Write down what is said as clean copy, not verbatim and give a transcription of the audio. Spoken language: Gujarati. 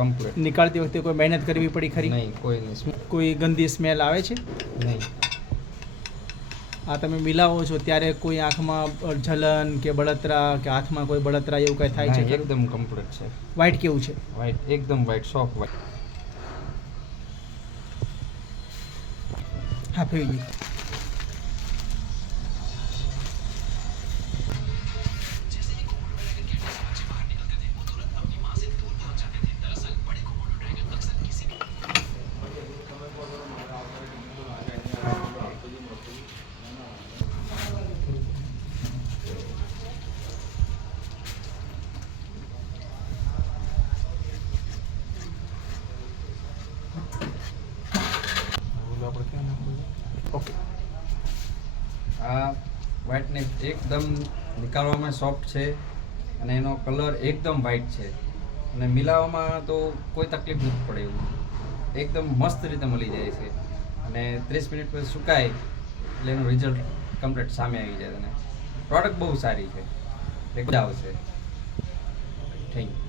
કમ્પ્લીટ. નીકાળતી વખતે કોઈ મહેનત કરવી પડી ખરી? નહીં, કોઈ નહીં. કોઈ ગંદી સ્મેલ આવે છે? નહીં. આ તમે મિલાવો છો ત્યારે કોઈ આંખમાં જલન કે બળતરા કે હાથમાં કોઈ બળતરા એવું કંઈ થાય છે? નહીં, એકદમ કમ્પ્લીટ છે. વ્હાઈટ કેવું છે? વ્હાઈટ, એકદમ વ્હાઈટ, સોફ્ટ વ્હાઈટ. હા, ફેવી ગઈ. ઓકે. આ વ્હાઈટનેસ એકદમ નીકાળવામાં સોફ્ટ છે અને એનો કલર એકદમ વ્હાઈટ છે અને મિલાવવામાં તો કોઈ તકલીફ નથી પડે એવું. એકદમ મસ્ત રીતે મળી જાય છે અને 30 મિનિટ પછી સુકાય એટલે એનું રિઝલ્ટ કમ્પ્લીટ સામે આવી જાય. અને પ્રોડક્ટ બહુ સારી છે, મજા આવશે. Thank you.